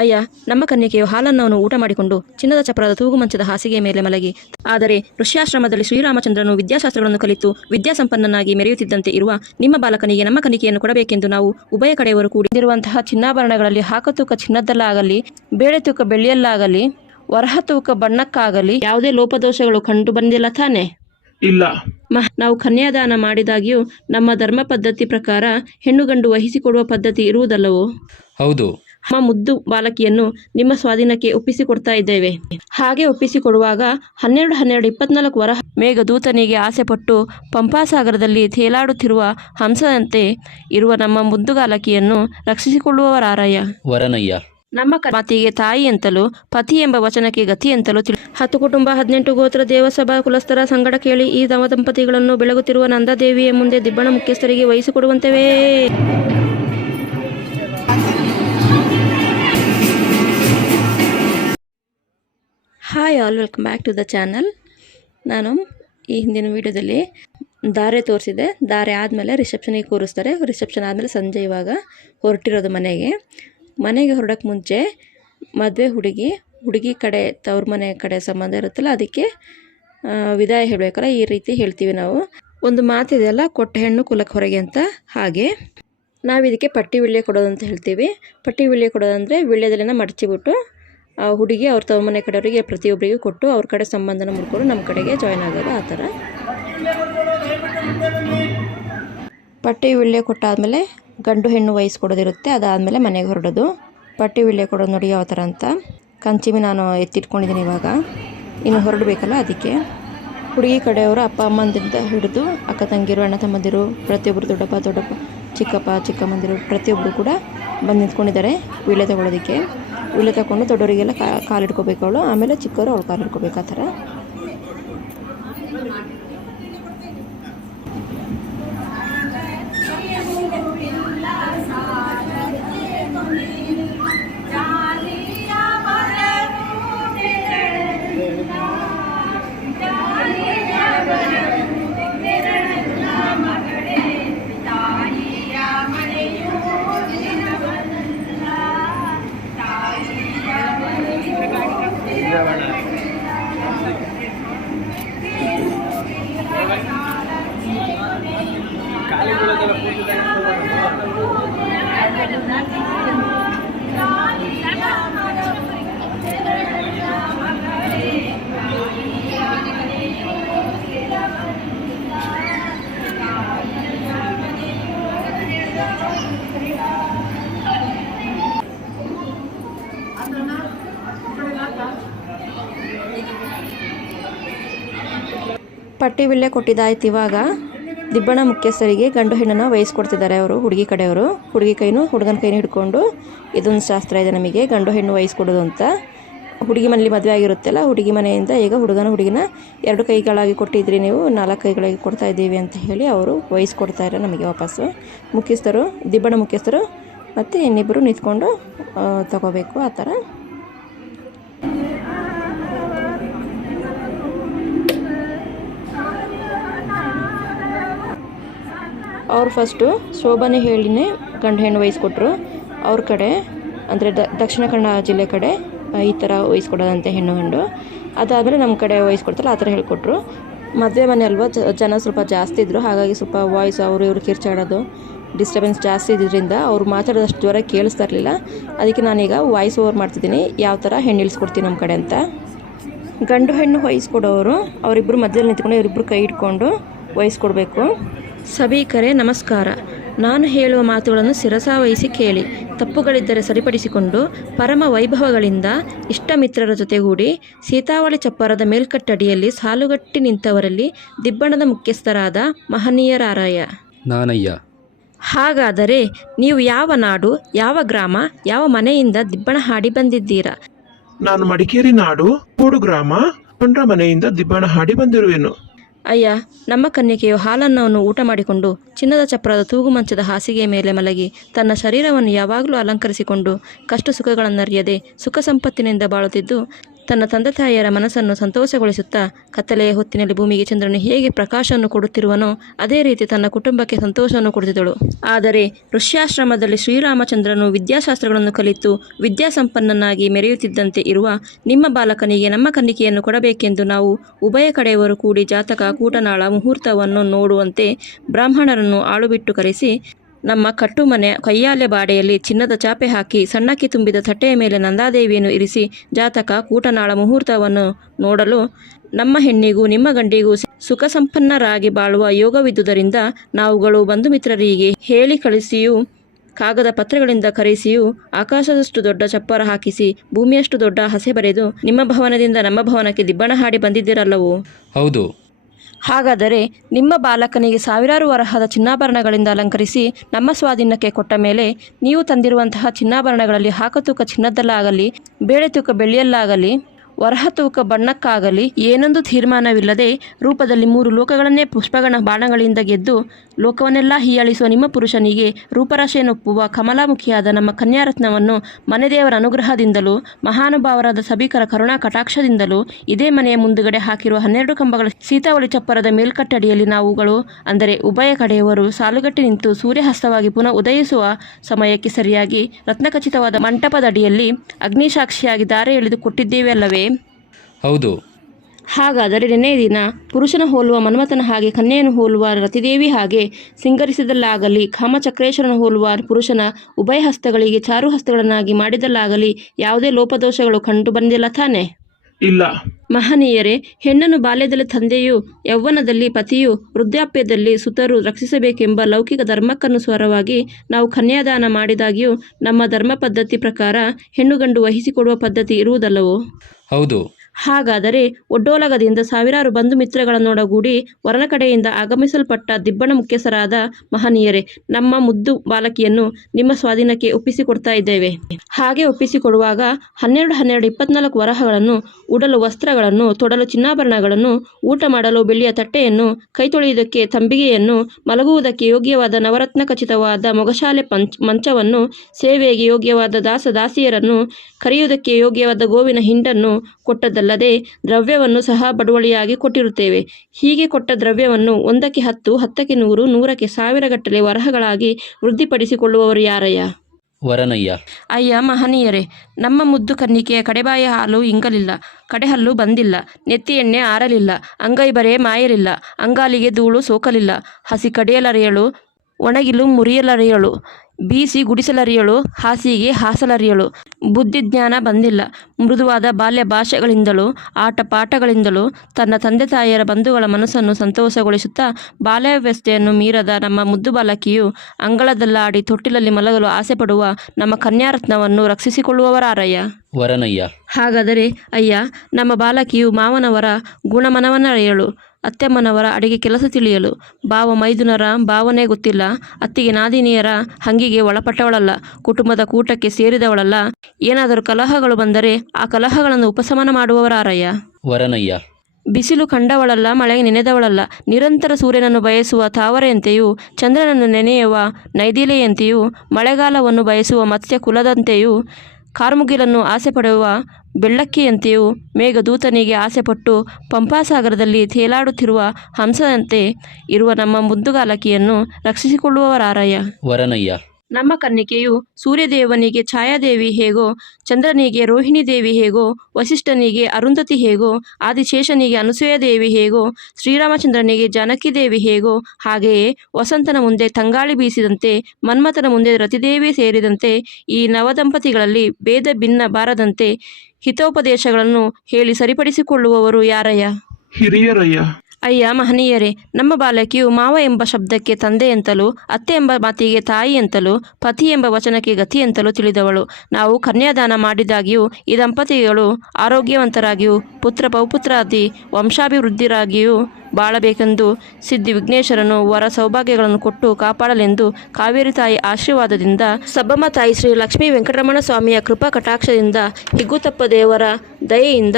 ಅಯ್ಯ ನಮ್ಮ ಕನ್ಯಕೆಯು ಹಾಲನ್ನವನ್ನು ಊಟ ಮಾಡಿಕೊಂಡು ಚಿನ್ನದ ಚಪರದ ತೂಗು ಮಂಚದ ಹಾಸಿಗೆಯ ಮೇಲೆ ಮಲಗಿ. ಆದರೆ ಋಷ್ಯಾಶ್ರಮದಲ್ಲಿ ಶ್ರೀರಾಮಚಂದ್ರನು ವಿದ್ಯಾಶಾಸ್ತ್ರಗಳನ್ನು ಕಲಿತು ವಿದ್ಯಾಸಂಪನ್ನನಾಗಿ ಮೆರೆಯುತ್ತಿದ್ದಂತೆ ಇರುವ ನಿಮ್ಮ ಬಾಲಕನಿಗೆ ನಮ್ಮ ಕನಿಕೆಯನ್ನು ಕೊಡಬೇಕೆಂದು ನಾವು ಉಭಯ ಕಡೆಯವರು ಕೂಡಿರುವಂತಹ ಚಿನ್ನಾಭರಣಗಳಲ್ಲಿ ಹಾಕತೂಕ ಚಿನ್ನದಲ್ಲಾಗಲಿ ಬೇಳೆ ತೂಕ ಬೆಳ್ಳಿಯಲ್ಲಾಗಲಿ ವರಹ ತೂಕ ಬಣ್ಣಕ್ಕಾಗಲಿ ಯಾವುದೇ ಲೋಪದೋಷಗಳು ಕಂಡು ಬಂದಿಲ್ಲ ತಾನೆ? ಇಲ್ಲ. ಮ ನಾವು ಕನ್ಯಾದಾನ ಮಾಡಿದಾಗ್ಯೂ ನಮ್ಮ ಧರ್ಮ ಪದ್ಧತಿ ಪ್ರಕಾರ ಹೆಣ್ಣು ಗಂಡು ವಹಿಸಿಕೊಡುವ ಪದ್ಧತಿ ಇರುವುದಲ್ಲವೋ? ಹೌದು. ನಮ್ಮ ಮುದ್ದು ಬಾಲಕಿಯನ್ನು ನಿಮ್ಮ ಸ್ವಾಧೀನಕ್ಕೆ ಒಪ್ಪಿಸಿಕೊಡ್ತಾ ಇದ್ದೇವೆ. ಹಾಗೆ ಒಪ್ಪಿಸಿಕೊಡುವಾಗ ಹನ್ನೆರಡು ಹನ್ನೆರಡು ಇಪ್ಪತ್ನಾಲ್ಕು ವರ ಮೇಘದೂತನಿಗೆ ಆಸೆಪಟ್ಟು ಪಂಪಾಸಾಗರದಲ್ಲಿ ತೇಲಾಡುತ್ತಿರುವ ಹಂಸದಂತೆ ಇರುವ ನಮ್ಮ ಮುದ್ದು ಬಾಲಕಿಯನ್ನು ರಕ್ಷಿಸಿಕೊಳ್ಳುವವರಾರಯ್ಯ. ವರನಯ್ಯ. ನಮ್ಮ ಮಾತಿಗೆ ತಾಯಿ ಅಂತಲೂ ಪತಿ ಎಂಬ ವಚನಕ್ಕೆ ಗತಿ ಅಂತಲೂ ತಿಳಿ ಹತ್ತು ಕುಟುಂಬ ಹದಿನೆಂಟು ಗೋತ್ರ ದೇವಸಭಾ ಕುಲಸ್ಥರ ಸಂಗಡ ಕೇಳಿ ಈ ದಮ ದಂಪತಿಗಳನ್ನು ಬೆಳಗುತ್ತಿರುವ ನಂದಾದೇವಿಯ ಮುಂದೆ ದಿಬ್ಬಣ ಮುಖ್ಯಸ್ಥರಿಗೆ ವಹಿಸಿಕೊಡುವಂತೆವೇ. Hi all welcome back to the channel ನಾನು ಈ ಹಿಂದಿನ ವಿಡಿಯೋದಲ್ಲಿ ದಾರೆ ತೋರಿಸಿದೆ. ದಾರೆ ಆದಮೇಲೆ ರಿಸೆಪ್ಷನಿಗೆ ಕೂರಿಸ್ತಾರೆ. ರಿಸೆಪ್ಷನ್ ಆದಮೇಲೆ ಸಂಜೆ ಇವಾಗ ಹೊರಟಿರೋದು ಮನೆಗೆ. ಮನೆಗೆ ಹೊರಡೋಕ್ಕೆ ಮುಂಚೆ ಮದುವೆ ಹುಡುಗಿ ಹುಡುಗಿ ಕಡೆ, ತವ್ರ ಮನೆ ಕಡೆ ಸಂಬಂಧ ಇರುತ್ತಲ್ಲ, ಅದಕ್ಕೆ ವಿದಾಯ ಹೇಳಬೇಕಲ್ಲ, ಈ ರೀತಿ ಹೇಳ್ತೀವಿ ನಾವು. ಒಂದು ಮಾತಿದೆಯಲ್ಲ ಕೊಟ್ಟ ಹೆಣ್ಣು ಕುಲಕ್ಕೆ ಹೊರಗೆ ಅಂತ, ಹಾಗೆ. ನಾವು ಇದಕ್ಕೆ ಪಟ್ಟಿ ವಿಳ್ಯ ಕೊಡೋದು ಅಂತ ಹೇಳ್ತೀವಿ. ಪಟ್ಟಿ ವಿಳ್ಯ ಕೊಡೋದಂದರೆ ವಿಳ್ಯದಲ್ಲಿನ ಮಡಚಿಬಿಟ್ಟು ಹುಡುಗಿ ಅವ್ರ ತಮ್ಮ ಮನೆ ಕಡೆಯವರಿಗೆ ಪ್ರತಿಯೊಬ್ಬರಿಗೂ ಕೊಟ್ಟು ಅವ್ರ ಕಡೆ ಸಂಬಂಧನ ಮುಡ್ಕೊಂಡು ನಮ್ಮ ಕಡೆಗೆ ಜಾಯ್ನ್ ಆಗೋದು ಆ ಥರ. ಪಟ್ಟಿ ವಿಳ್ಯ ಕೊಟ್ಟಾದಮೇಲೆ ಗಂಡು ಹೆಣ್ಣು ವಹಿಸ್ಕೊಡೋದಿರುತ್ತೆ ಅದಾದಮೇಲೆ ಮನೆಗೆ ಹೊರಡೋದು. ಪಟ್ಟಿ ವಿಳ್ಯ ಕೊಡೋದು ನೋಡಿ ಯಾವ ಥರ ಅಂತ. ಕಂಚಿಮಿ ನಾನು ಎತ್ತಿಟ್ಕೊಂಡಿದ್ದೀನಿ ಇವಾಗ. ಇನ್ನು ಹೊರಡಬೇಕಲ್ಲ ಅದಕ್ಕೆ. ಹುಡುಗಿ ಕಡೆಯವರು ಅಪ್ಪ ಅಮ್ಮಂದಿಂದ ಹಿಡಿದು ಅಕ್ಕ ತಂಗಿರು ಅಣ್ಣ ತಮ್ಮಂದಿರು, ಪ್ರತಿಯೊಬ್ಬರು ದೊಡ್ಡಪ್ಪ ದೊಡ್ಡಪ್ಪ, ಚಿಕ್ಕಪ್ಪ, ಚಿಕ್ಕಮ್ಮಂದಿರು ಪ್ರತಿಯೊಬ್ಬರು ಕೂಡ ಬಂದು ನಿಂತ್ಕೊಂಡಿದ್ದಾರೆ ವೀಳ್ಯ ತಗೊಳ್ಳೋದಕ್ಕೆ ವೀಳ್ಯ ತಗೊಂಡು ದೊಡ್ಡವರಿಗೆಲ್ಲ ಕಾಲು ಕಾಲಿಡ್ಕೋಬೇಕು ಅವಳು. ಆಮೇಲೆ ಚಿಕ್ಕವರು ಅವಳು ಕಾಲಿಡ್ಕೋಬೇಕು ಆ ಥರ. ಪಟ್ಟಿ ಬಿಲ್ಲೆ ಕೊಟ್ಟಿದ್ದಾಯ್ತು ಇವಾಗ. ದಿಬ್ಬಣ ಮುಖ್ಯಸ್ಥರಿಗೆ ಗಂಡು ಹೆಣ್ಣನ್ನು ವಹಿಸ್ಕೊಡ್ತಿದ್ದಾರೆ ಅವರು, ಹುಡುಗಿ ಕಡೆಯವರು. ಹುಡುಗಿ ಕೈನೂ ಹುಡುಗನ ಕೈನೂ ಹಿಡ್ಕೊಂಡು ಇದೊಂದು ಶಾಸ್ತ್ರ ಇದೆ ನಮಗೆ, ಗಂಡು ಹೆಣ್ಣು ವಹಿಸ್ಕೊಡೋದು ಅಂತ. ಹುಡುಗಿ ಮನೇಲಿ ಮದುವೆ ಆಗಿರುತ್ತಲ್ಲ, ಹುಡುಗಿ ಮನೆಯಿಂದ ಈಗ ಹುಡುಗನ ಹುಡುಗಿನ ಎರಡು ಕೈಗಳಾಗಿ ಕೊಟ್ಟಿದ್ರಿ ನೀವು, ನಾಲ್ಕು ಕೈಗಳಾಗಿ ಕೊಡ್ತಾ ಇದ್ದೀವಿ ಅಂತ ಹೇಳಿ ಅವರು ವಹಿಸ್ಕೊಡ್ತಾ ಇರೋ ನಮಗೆ ವಾಪಸ್ಸು. ಮುಖ್ಯಸ್ಥರು, ದಿಬ್ಬಣ ಮುಖ್ಯಸ್ಥರು ಮತ್ತು ಇನ್ನಿಬ್ಬರು ನಿಂತ್ಕೊಂಡು ತಗೋಬೇಕು ಆ ಥರ. ಅವ್ರು ಫಸ್ಟು ಶೋಭಾನೆ ಹೇಳಿನೇ ಗಂಡು ಹೆಣ್ಣು ವಹಿಸ್ಕೊಟ್ರು ಅವ್ರ ಕಡೆ, ಅಂದರೆ ದಕ್ಷಿಣ ಕನ್ನಡ ಜಿಲ್ಲೆ ಕಡೆ ಈ ಥರ ವಹಿಸ್ಕೊಡೋದಂತೆ ಹೆಣ್ಣು ಹೆಣ್ಣು ಅದಾದಮೇಲೆ ನಮ್ಮ ಕಡೆ ವಹಿಸ್ಕೊಡ್ತಾರೆ ಆ ಥರ ಹೇಳ್ಕೊಟ್ರು. ಮದುವೆ ಮನೆ ಅಲ್ವಾ ಜನ ಸ್ವಲ್ಪ ಜಾಸ್ತಿ ಇದ್ದರು ಹಾಗಾಗಿ ಸ್ವಲ್ಪ ವಾಯ್ಸ್ ಅವರು ಇವರು ಕಿರ್ಚಾಡೋದು ಡಿಸ್ಟರ್ಬೆನ್ಸ್ ಜಾಸ್ತಿ ಇದ್ದಿದ್ದರಿಂದ ಅವ್ರು ಮಾತಾಡೋದಷ್ಟು ಜ್ವರ ಕೇಳಿಸ್ತಾ ಇರಲಿಲ್ಲ. ಅದಕ್ಕೆ ನಾನೀಗ ವಾಯ್ಸ್ ಓವರ್ ಮಾಡ್ತಿದ್ದೀನಿ. ಯಾವ ಥರ ಹೆಣ್ಣು ಇಳಿಸ್ಕೊಡ್ತೀನಿ ನಮ್ಮ ಕಡೆ ಅಂತ. ಗಂಡು ಹೆಣ್ಣು ವಹಿಸ್ಕೊಡೋರು ಅವರಿಬ್ಬರು ಮಧ್ಯದಲ್ಲಿ ನಿಂತ್ಕೊಂಡು ಇವರಿಬ್ಬರು ಕೈ ಇಟ್ಕೊಂಡು ವಹಿಸ್ಕೊಡ್ಬೇಕು ಸಭಿಕರೇ ನಮಸ್ಕಾರ. ನಾನು ಹೇಳುವ ಮಾತುಗಳನ್ನು ಶಿರಸಾವಹಿಸಿ ಕೇಳಿ. ತಪ್ಪುಗಳಿದ್ದರೆ ಸರಿಪಡಿಸಿಕೊಂಡು ಪರಮ ವೈಭವಗಳಿಂದ ಇಷ್ಟಮಿತ್ರರ ಜೊತೆಗೂಡಿ ಸೀತಾವಳಿ ಚಪ್ಪರದ ಮೇಲ್ಕಟ್ಟಡಿಯಲ್ಲಿ ಸಾಲುಗಟ್ಟಿ ನಿಂತವರಲ್ಲಿ ದಿಬ್ಬಣದ ಮುಖ್ಯಸ್ಥರಾದ ಮಹನೀಯರಾರಯ್ಯ ನಾನಯ್ಯ. ಹಾಗಾದರೆ ನೀವು ಯಾವ ನಾಡು ಯಾವ ಗ್ರಾಮ ಯಾವ ಮನೆಯಿಂದ ದಿಬ್ಬಣ ಹಾಡಿ ಬಂದಿದ್ದೀರಾ? ನಾನು ಮಡಿಕೇರಿ ನಾಡು ಕೂಡು ಗ್ರಾಮ ಕೊಂಡ್ರ ಮನೆಯಿಂದ ದಿಬ್ಬಣ ಹಾಡಿ ಬಂದಿರುವೆನು. ಅಯ್ಯ, ನಮ್ಮ ಕನ್ಯಕೆಯು ಹಾಲನ್ನವನ್ನು ಊಟ ಮಾಡಿಕೊಂಡು ಚಿನ್ನದ ಚಪ್ರದ ತೂಗು ಮಂಚದ ಹಾಸಿಗೆಯ ಮೇಲೆ ಮಲಗಿ ತನ್ನ ಶರೀರವನ್ನು ಯಾವಾಗಲೂ ಅಲಂಕರಿಸಿಕೊಂಡು ಕಷ್ಟ ಸುಖಗಳನ್ನರಿಯದೆ ಸುಖ ಸಂಪತ್ತಿನಿಂದ ಬಾಳುತ್ತಿದ್ದು ತನ್ನ ತಂದೆ ತಾಯಿಯರ ಮನಸ್ಸನ್ನು ಸಂತೋಷಗೊಳಿಸುತ್ತಾ ಕತ್ತಲೆಯ ಹೊತ್ತಿನಲ್ಲಿ ಭೂಮಿಗೆ ಚಂದ್ರನು ಹೇಗೆ ಪ್ರಕಾಶವನ್ನು ಕೊಡುತ್ತಿರುವನೋ ಅದೇ ರೀತಿ ತನ್ನ ಕುಟುಂಬಕ್ಕೆ ಸಂತೋಷವನ್ನು ಕೊಡುತ್ತಿದ್ದಳು. ಆದರೆ ಋಷ್ಯಾಶ್ರಮದಲ್ಲಿ ಶ್ರೀರಾಮಚಂದ್ರನು ವಿದ್ಯಾಶಾಸ್ತ್ರಗಳನ್ನು ಕಲಿತು ವಿದ್ಯಾಸಂಪನ್ನನಾಗಿ ಮೆರೆಯುತ್ತಿದ್ದಂತೆ ಇರುವ ನಿಮ್ಮ ಬಾಲಕನಿಗೆ ನಮ್ಮ ಕನ್ನಿಕೆಯನ್ನು ಕೊಡಬೇಕೆಂದು ನಾವು ಉಭಯ ಕಡೆಯವರು ಕೂಡಿ ಜಾತಕ, ಕೂಟನಾಳ, ಮುಹೂರ್ತವನ್ನು ನೋಡುವಂತೆ ಬ್ರಾಹ್ಮಣರನ್ನು ಆಳುಬಿಟ್ಟು ಕರೆಸಿ ನಮ್ಮ ಕಟ್ಟುಮನೆ ಕೈಯಾಲೆ ಬಾಡೆಯಲ್ಲಿ ಚಿನ್ನದ ಚಾಪೆ ಹಾಕಿ ಸಣ್ಣಕ್ಕೆ ತುಂಬಿದ ತಟ್ಟೆಯ ಮೇಲೆ ನಂದಾದೇವಿಯನ್ನು ಇರಿಸಿ ಜಾತಕ ಕೂಟನಾಳ ಮುಹೂರ್ತವನ್ನು ನೋಡಲು ನಮ್ಮ ಹೆಣ್ಣಿಗೂ ನಿಮ್ಮ ಗಂಡಿಗೂ ಸುಖ ಸಂಪನ್ನರಾಗಿ ಬಾಳುವ ಯೋಗವಿದ್ದುದರಿಂದ ನಾವುಗಳು ಬಂಧು ಮಿತ್ರರಿಗೆ ಹೇಳಿ ಕಳಿಸಿಯೂ ಕಾಗದ ಪತ್ರಗಳಿಂದ ಕರೆಸಿಯೂ ಆಕಾಶದಷ್ಟು ದೊಡ್ಡ ಚಪ್ಪರ ಹಾಕಿಸಿ ಭೂಮಿಯಷ್ಟು ದೊಡ್ಡ ಹಸೆ ಬರೆದು ನಿಮ್ಮ ಭವನದಿಂದ ನಮ್ಮ ಭವನಕ್ಕೆ ದಿಬ್ಬಣ ಹಾಡಿ ಬಂದಿದ್ದಿರಲ್ಲವೋ? ಹೌದು. ಹಾಗಾದರೆ ನಿಮ್ಮ ಬಾಲಕನಿಗೆ ಸಾವಿರಾರು ವರಹದ ಚಿನ್ನಾಭರಣಗಳಿಂದ ಅಲಂಕರಿಸಿ ನಮ್ಮ ಸ್ವಾಧೀನಕ್ಕೆ ಕೊಟ್ಟ ಮೇಲೆ ನೀವು ತಂದಿರುವಂತಹ ಚಿನ್ನಾಭರಣಗಳಲ್ಲಿ ಹಾಕತೂಕ ಚಿನ್ನದಲ್ಲಾಗಲಿ ಬೇಳೆ ತೂಕ ಬೆಳ್ಳಿಯಲ್ಲಾಗಲಿ ವರಹ ತೂಕ ಬಣ್ಣಕ್ಕಾಗಲಿ ಏನೊಂದು ತೀರ್ಮಾನವಿಲ್ಲದೆ ರೂಪದಲ್ಲಿ ಮೂರು ಲೋಕಗಳನ್ನೇ ಪುಷ್ಪಗಣ ಬಾಣಗಳಿಂದ ಗೆದ್ದು ಲೋಕವನ್ನೆಲ್ಲ ಹೀಯಾಳಿಸುವ ನಿಮ್ಮ ಪುರುಷನಿಗೆ ರೂಪರಾಶಿಯನ್ನೊಪ್ಪುವ ಕಮಲಾಮುಖಿಯಾದ ನಮ್ಮ ಕನ್ಯಾರತ್ನವನ್ನು ಮನೆದೇವರ ಅನುಗ್ರಹದಿಂದಲೂ, ಮಹಾನುಭಾವರಾದ ಸಭಿಕರ ಕರುಣಾ ಕಟಾಕ್ಷದಿಂದಲೂ ಇದೇ ಮನೆಯ ಮುಂದುಗಡೆ ಹಾಕಿರುವ ಹನ್ನೆರಡು ಕಂಬಗಳ ಸೀತಾವಳಿ ಚಪ್ಪರದ ಮೇಲ್ಕಟ್ಟಡಿಯಲ್ಲಿ ನಾವುಗಳು, ಅಂದರೆ ಉಭಯ ಕಡೆಯವರು ಸಾಲುಗಟ್ಟಿ ನಿಂತು ಸೂರ್ಯಹಸ್ತವಾಗಿ ಪುನಃ ಉದಯಿಸುವ ಸಮಯಕ್ಕೆ ಸರಿಯಾಗಿ ರತ್ನಖಚಿತವಾದ ಮಂಟಪದಡಿಯಲ್ಲಿ ಅಗ್ನಿಸಾಕ್ಷಿಯಾಗಿ ದಾರೆ ಎಳೆದು ಕೊಟ್ಟಿದ್ದೇವೆ ಅಲ್ಲವೇ? ಹೌದು. ಹಾಗಾದರೆ ನಿನ್ನೆ ದಿನ ಪುರುಷನ ಹೋಲುವ ಮನ್ಮಥನ ಹಾಗೆ ಕನ್ಯೆಯನ್ನು ಹೋಲುವ ರತಿದೇವಿ ಹಾಗೆ ಸಿಂಗರಿಸಿದಲ್ಲಾಗಲಿ ಕಾಮಚಕ್ರೇಶ್ವರನ ಹೋಲುವ ಪುರುಷನ ಉಭಯ ಹಸ್ತಗಳಿಗೆ ಚಾರು ಹಸ್ತಗಳನ್ನಾಗಿ ಮಾಡಿದಲ್ಲಾಗಲಿ ಯಾವುದೇ ಲೋಪದೋಷಗಳು ಕಂಡು ಬಂದಿಲ್ಲ ತಾನೆ? ಇಲ್ಲ. ಮಹನೀಯರೇ ಹೆಣ್ಣನ್ನು ಬಾಲ್ಯದಲ್ಲಿ ತಂದೆಯು ಯೌವನದಲ್ಲಿ ಪತಿಯು ವೃದ್ಧಾಪ್ಯದಲ್ಲಿ ಸುತರು ರಕ್ಷಿಸಬೇಕೆಂಬ ಲೌಕಿಕ ಧರ್ಮಕ್ಕನುಸಾರವಾಗಿ ನಾವು ಕನ್ಯಾದಾನ ಮಾಡಿದಾಗ್ಯೂ ನಮ್ಮ ಧರ್ಮ ಪದ್ಧತಿ ಪ್ರಕಾರ ಹೆಣ್ಣು ಗಂಡು ವಹಿಸಿಕೊಡುವ ಪದ್ಧತಿ ಇರುವುದಲ್ಲವೋ? ಹೌದು. ಹಾಗಾದರೆ ಒಡ್ಡೋಲಗದಿಂದ ಸಾವಿರಾರು ಬಂಧು ಮಿತ್ರಗಳನ್ನೊಡಗೂಡಿ ವರನ ಕಡೆಯಿಂದ ಆಗಮಿಸಲ್ಪಟ್ಟ ದಿಬ್ಬಣ ಮುಖ್ಯಸ್ಥರಾದ ಮಹನೀಯರೇ, ನಮ್ಮ ಮುದ್ದು ಬಾಲಕಿಯನ್ನು ನಿಮ್ಮ ಸ್ವಾಧೀನಕ್ಕೆ ಒಪ್ಪಿಸಿಕೊಡ್ತಾ ಇದ್ದೇವೆ. ಹಾಗೆ ಒಪ್ಪಿಸಿಕೊಡುವಾಗ ಹನ್ನೆರಡು ಹನ್ನೆರಡು ಇಪ್ಪತ್ನಾಲ್ಕು ವರಹಗಳನ್ನು, ಉಡಲು ವಸ್ತ್ರಗಳನ್ನು, ತೊಡಲು ಚಿನ್ನಾಭರಣಗಳನ್ನು, ಊಟ ಮಾಡಲು ಬೆಳ್ಳಿಯ ತಟ್ಟೆಯನ್ನು ಕೈ ತೊಳೆಯುವುದಕ್ಕೆ ತಂಬಿಗೆಯನ್ನು, ಮಲಗುವುದಕ್ಕೆ ಯೋಗ್ಯವಾದ ನವರತ್ನ ಖಚಿತವಾದ ಮೊಗಶಾಲೆ ಪಂಚ್ ಮಂಚವನ್ನು, ಸೇವೆಗೆ ಯೋಗ್ಯವಾದ ದಾಸ ದಾಸಿಯರನ್ನು, ಕರೆಯುವುದಕ್ಕೆ ಯೋಗ್ಯವಾದ ಗೋವಿನ ಹಿಂಡನ್ನು ಕೊಟ್ಟದ್ದಲ್ಲದೆ ದ್ರವ್ಯವನ್ನು ಸಹ ಬಡವಳಿಯಾಗಿ ಕೊಟ್ಟಿರುತ್ತೇವೆ. ಹೀಗೆ ಕೊಟ್ಟ ದ್ರವ್ಯವನ್ನು ಒಂದಕ್ಕೆ ಹತ್ತು ಹತ್ತಕ್ಕೆ ನೂರು ನೂರಕ್ಕೆ ಸಾವಿರಗಟ್ಟಲೆ ವರಹಗಳಾಗಿ ವೃದ್ಧಿಪಡಿಸಿಕೊಳ್ಳುವವರು ಯಾರಯ್ಯ? ವರನಯ್ಯ. ಅಯ್ಯ ಮಹನೀಯರೇ ನಮ್ಮ ಮುದ್ದು ಕನ್ನಿಕೆಯ ಕಡೆಬಾಯಿ ಹಾಲು ಇಂಗಲಿಲ್ಲ ಕಡೆಹಲ್ಲು ಬಂದಿಲ್ಲ ನೆತ್ತಿ ಎಣ್ಣೆ ಆರಲಿಲ್ಲ ಅಂಗೈ ಬರೆ ಮಾಯಲಿಲ್ಲ ಅಂಗಾಲಿಗೆ ಧೂಳು ಸೋಕಲಿಲ್ಲ ಹಸಿ ಕಡೆಯಲರೆಯಳು ಒಣಗಿಲು ಮುರಿಯಲರಿಯಳು ಬೀಸಿ ಗುಡಿಸಲರಿಯಳು ಹಾಸಿಗೆ ಹಾಸಲರಿಯಳು. ಬುದ್ಧಿಜ್ಞಾನ ಬಂದಿಲ್ಲ. ಮೃದುವಾದ ಬಾಲ್ಯ ಭಾಷೆಗಳಿಂದಲೂ ಆಟ ಪಾಠಗಳಿಂದಲೂ ತನ್ನ ತಂದೆ ತಾಯಿಯರ ಬಂಧುಗಳ ಮನಸ್ಸನ್ನು ಸಂತೋಷಗೊಳಿಸುತ್ತಾ ಬಾಲ್ಯಾವ್ಯವಸ್ಥೆಯನ್ನು ಮೀರದ ನಮ್ಮ ಮುದ್ದು ಬಾಲಕಿಯು ಅಂಗಳದಲ್ಲಾಡಿ ತೊಟ್ಟಿಲಲ್ಲಿ ಮಲಗಲು ಆಸೆ ಪಡುವ ನಮ್ಮ ಕನ್ಯಾರತ್ನವನ್ನು ರಕ್ಷಿಸಿಕೊಳ್ಳುವವರಾರಯ್ಯ. ವರನಯ್ಯ. ಹಾಗಾದರೆ ಅಯ್ಯ ನಮ್ಮ ಬಾಲಕಿಯು ಮಾವನವರ ಗುಣಮನವನ್ನರಿಯಳು ಅತ್ತೆಮ್ಮನವರ ಅಡಿಗೆ ಕೆಲಸ ತಿಳಿಯಲು. ಭಾವ ಮೈದುನರ ಭಾವನೆ ಗೊತ್ತಿಲ್ಲ. ಅತ್ತಿಗೆ ನಾದಿನಿಯರ ಹಂಗಿಗೆ ಒಳಪಟ್ಟವಳಲ್ಲ. ಕುಟುಂಬದ ಕೂಟಕ್ಕೆ ಸೇರಿದವಳಲ್ಲ. ಏನಾದರೂ ಕಲಹಗಳು ಬಂದರೆ ಆ ಕಲಹಗಳನ್ನು ಉಪಶಮನ ಮಾಡುವವರಾರಯ್ಯ. ವರನಯ್ಯ. ಬಿಸಿಲು ಕಂಡವಳಲ್ಲ ಮಳೆ ನೆನೆದವಳಲ್ಲ. ನಿರಂತರ ಸೂರ್ಯನನ್ನು ಬಯಸುವ ತಾವರೆಯಂತೆಯೂ ಚಂದ್ರನನ್ನು ನೆನೆಯುವ ನೈದಿಲೆಯಂತೆಯೂ ಮಳೆಗಾಲವನ್ನು ಬಯಸುವ ಮತ್ಸ್ಯ ಕುಲದಂತೆಯೂ ಕಾರ್ಮುಗಿಲನ್ನು ಆಸೆ ಪಡುವ ಬೆಳ್ಳಕ್ಕಿಯಂತೆಯೂ ಮೇಘದೂತನಿಗೆ ಆಸೆಪಟ್ಟು ಪಂಪಾಸಾಗರದಲ್ಲಿ ತೇಲಾಡುತ್ತಿರುವ ಹಂಸದಂತೆ ಇರುವ ನಮ್ಮ ಮುದ್ದುಗಾಲಕಿಯನ್ನು ರಕ್ಷಿಸಿಕೊಳ್ಳುವವರಾರಯ್ಯ. ವರನಯ್ಯ. ನಮ್ಮ ಕನ್ನಿಕೆಯು ಸೂರ್ಯದೇವನಿಗೆ ಛಾಯಾದೇವಿ ಹೇಗೋ, ಚಂದ್ರನಿಗೆ ರೋಹಿಣಿ ದೇವಿ ಹೇಗೋ, ವಸಿಷ್ಠನಿಗೆ ಅರುಂಧತಿ ಹೇಗೋ, ಆದಿಶೇಷನಿಗೆ ಅನಸೂಯದೇವಿ ಹೇಗೋ, ಶ್ರೀರಾಮಚಂದ್ರನಿಗೆ ಜಾನಕಿ ದೇವಿ ಹೇಗೋ, ಹಾಗೆಯೇ ವಸಂತನ ಮುಂದೆ ತಂಗಾಳಿ ಬೀಸಿದಂತೆ, ಮನ್ಮಥನ ಮುಂದೆ ರತಿದೇವಿ ಸೇರಿದಂತೆ ಈ ನವದಂಪತಿಗಳಲ್ಲಿ ಭೇದ ಭಿನ್ನ ಬಾರದಂತೆ ಹಿತೋಪದೇಶಗಳನ್ನು ಹೇಳಿ ಸರಿಪಡಿಸಿಕೊಳ್ಳುವವರು ಯಾರಯ್ಯ? ಹಿರಿಯರಯ್ಯ. ಅಯ್ಯ ಮಹನೀಯರೇ, ನಮ್ಮ ಬಾಲಕಿಯು ಮಾವ ಎಂಬ ಶಬ್ದಕ್ಕೆ ತಂದೆ ಎಂತಲೂ, ಅತ್ತೆ ಎಂಬ ಮಾತಿಗೆ ತಾಯಿ ಎಂತಲೂ, ಪತಿ ಎಂಬ ವಚನಕ್ಕೆ ಗತಿ ಎಂತಲೂ ತಿಳಿದವಳು. ನಾವು ಕನ್ಯಾದಾನ ಮಾಡಿದಾಗಿಯೂ, ಈ ದಂಪತಿಗಳು ಆರೋಗ್ಯವಂತರಾಗಿಯೂ, ಪುತ್ರ ಪೌಪುತ್ರಾದಿ, ವಂಶಾಭಿವೃದ್ಧಿರಾಗಿಯೂ ಬಾಳಬೇಕೆಂದು ಸಿದ್ಧಿ ವಿಘ್ನೇಶ್ವರನು ವರ ಸೌಭಾಗ್ಯಗಳನ್ನು ಕೊಟ್ಟು ಕಾಪಾಡಲೆಂದು ಕಾವೇರಿ ತಾಯಿ ಆಶೀರ್ವಾದದಿಂದ ಸಬ್ಬಮ್ಮ ತಾಯಿ ಶ್ರೀ ಲಕ್ಷ್ಮೀ ವೆಂಕಟರಮಣ ಸ್ವಾಮಿಯ ಕೃಪಾ ಕಟಾಕ್ಷದಿಂದ ಹಿಗ್ಗುತಪ್ಪ ದೇವರ ದಯೆಯಿಂದ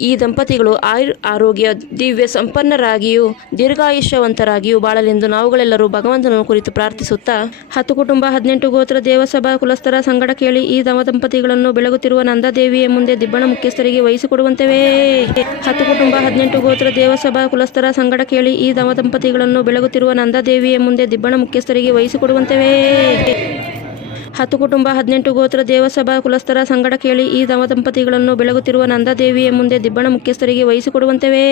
ಈ ದಂಪತಿಗಳು ಆಯುರ್ ಆರೋಗ್ಯ ದಿವ್ಯ ಸಂಪನ್ನರಾಗಿಯೂ ದೀರ್ಘಾಯುಷ್ಯವಂತರಾಗಿಯೂ ಬಾಳಲೆಂದು ನಾವುಗಳೆಲ್ಲರೂ ಭಗವಂತನನ್ನು ಕುರಿತು ಪ್ರಾರ್ಥಿಸುತ್ತಾ ಹತ್ತು ಕುಟುಂಬ ಹದಿನೆಂಟು ಗೋತ್ರ ದೇವಸಭಾ ಕುಲಸ್ಥರ ಸಂಗಡ ಕೇಳಿ ಈ ದಮ ದಂಪತಿಗಳನ್ನು ಬೆಳಗುತ್ತಿರುವ ನಂದಾದೇವಿಯ ಮುಂದೆ ದಿಬ್ಬಣ ಮುಖ್ಯಸ್ಥರಿಗೆ ವಹಿಸಿಕೊಡುವಂತೆವೇ. ಹತ್ತು ಕುಟುಂಬ ಹದಿನೆಂಟು ಗೋತ್ರ ದೇವಸಭಾ ಕುಲಸ್ಥರ ಸಂಗಡ ಕೇಳಿ ಈ ದಂಪತಿಗಳನ್ನು ಬೆಳಗುತ್ತಿರುವ ನಂದಾದೇವಿಯ ಮುಂದೆ ದಿಬ್ಬಣ ಮುಖ್ಯಸ್ಥರಿಗೆ ವಹಿಸಿಕೊಡುವಂತೆವೇ ಹತ್ತು ಕುಟುಂಬ, ಹದಿನೆಂಟು ಗೋತ್ರ ದೇವಸಭಾ ಕುಲಸ್ಥರ ಸಂಗಡ ಕೇಳಿ ಈ ದಂಪತಿಗಳನ್ನು ಬೆಳಗುತ್ತಿರುವ ನಂದಾದೇವಿಯ ಮುಂದೆ ದಿಬ್ಬಣ ಮುಖ್ಯಸ್ಥರಿಗೆ ವಹಿಸಿಕೊಡುವಂತೆವೇ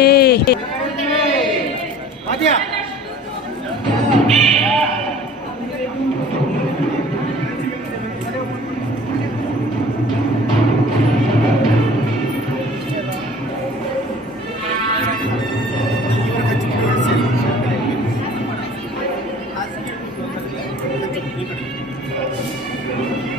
ನಾವು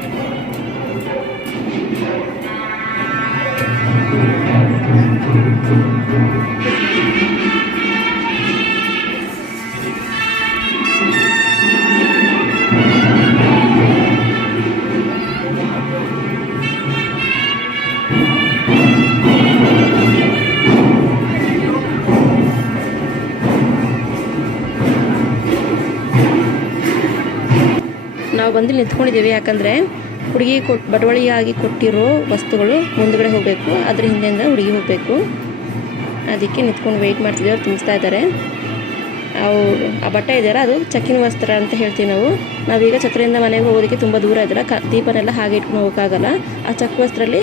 ಬಂದು ನಿಂತ್ಕೊಂಡಿದ್ದೀವಿ. ಯಾಕಂದರೆ ಹುಡುಗಿ ಕೊಟ್ಟು ಬಟವಳಿಯಾಗಿ ಕೊಟ್ಟಿರೋ ವಸ್ತುಗಳು ಮುಂದುಗಡೆ ಹೋಗಬೇಕು. ಅದ್ರ ಹಿಂದೆಯಿಂದ ಹುಡುಗಿ ಹೋಗಬೇಕು. ಅದಕ್ಕೆ ನಿಂತ್ಕೊಂಡು ವೆಯ್ಟ್ ಮಾಡ್ತಿದ್ದೆ ಅವ್ರು ತುಂಬಿಸ್ತಾ ಇದ್ದಾರೆ. ಅವು, ಆ ಬಟ್ಟೆ ಇದೆಯಲ್ಲ, ಅದು ಚಕ್ಕಿನ ವಸ್ತ್ರ ಅಂತ ಹೇಳ್ತೀವಿ ನಾವು. ನಾವೀಗ ಚಕ್ರದಿಂದ ಮನೆಗೆ ಹೋಗೋದಕ್ಕೆ ತುಂಬ ದೂರ ಇದ್ದಾರೆ. ಕ, ದೀಪನೆಲ್ಲ ಹಾಗೆ ಇಟ್ಕೊಂಡು ಹೋಗೋಕ್ಕಾಗಲ್ಲ. ಆ ಚಕ್ ವಸ್ತ್ರಲ್ಲಿ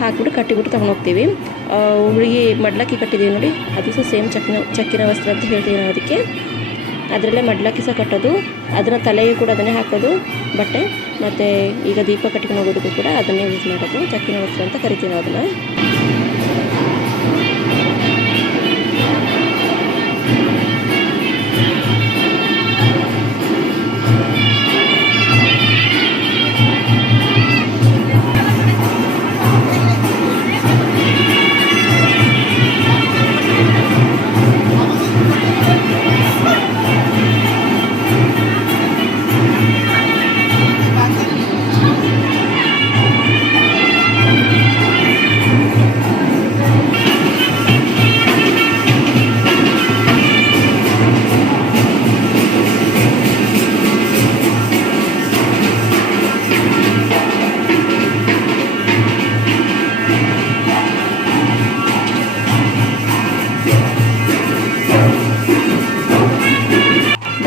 ಹಾಕಿಬಿಟ್ಟು ಕಟ್ಟಿಬಿಟ್ಟು ಹೋಗ್ತೀವಿ. ಹುಡುಗಿ ಮಡ್ಲಕ್ಕಿ ಕಟ್ಟಿದ್ದೀವಿ ನೋಡಿ. ಅದು ಸಹ ಸೇಮ್ ಚಕ್ಕಿನ ಚಕ್ಕಿನ ವಸ್ತ್ರ ಅಂತ ಹೇಳ್ತೀವಿ ನಾವು ಅದಕ್ಕೆ. ಅದರಲ್ಲೇ ಮಡ್ಲಕ್ಕಿ ಸಹ ಕಟ್ಟೋದು, ಅದರ ತಲೆಗೆ ಕೂಡ ಅದನ್ನೇ ಹಾಕೋದು, ಬಟ್ಟೆ, ಮತ್ತು ಈಗ ದೀಪ ಕಟ್ಕೊಂಡು ಹೋಗೋದಕ್ಕೂ ಕೂಡ ಅದನ್ನೇ ಯೂಸ್ ಮಾಡೋದು, ಚಕ್ಕಿನ ವಸ್ತ್ರ ಅಂತ ಕರಿತೀವಿ ಅದನ್ನು.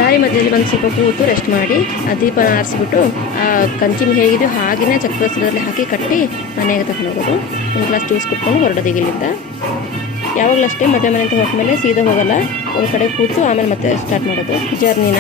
ದಾರಿ ಮಧ್ಯದಲ್ಲಿ ಬಂದು ಸ್ವಲ್ಪ ಕೂತು ರೆಸ್ಟ್ ಮಾಡಿ, ಆ ದೀಪ ಆರಿಸ್ಬಿಟ್ಟು, ಆ ಕಂಚಿನ ಹೇಗಿದೆಯೋ ಹಾಗೆಯೇ ಚಕ್ರವಸ್ತ್ರದಲ್ಲಿ ಹಾಕಿ ಕಟ್ಟಿ ಮನೆಗೆ ತಗೊಂಡು ಹೋಗೋದು ಒಂದು ಗ್ಲಾಸ್ ಜ್ಯೂಸ್ ಕುಟ್ಕೊಂಡು ಹೊರಡೋದು ಇಲ್ಲಿಂದ. ಯಾವಾಗಲೂ ಅಷ್ಟೇ ಮದುವೆ ಮನೆ ಅಂತ ಹೋದ್ಮೇಲೆ ಮೇಲೆ ಸೀದಾ ಹೋಗಲ್ಲ. ಒಂದು ಕಡೆ ಕೂತು ಆಮೇಲೆ ಮತ್ತೆ ಸ್ಟಾರ್ಟ್ ಮಾಡೋದು. ಜರ್ನಿನ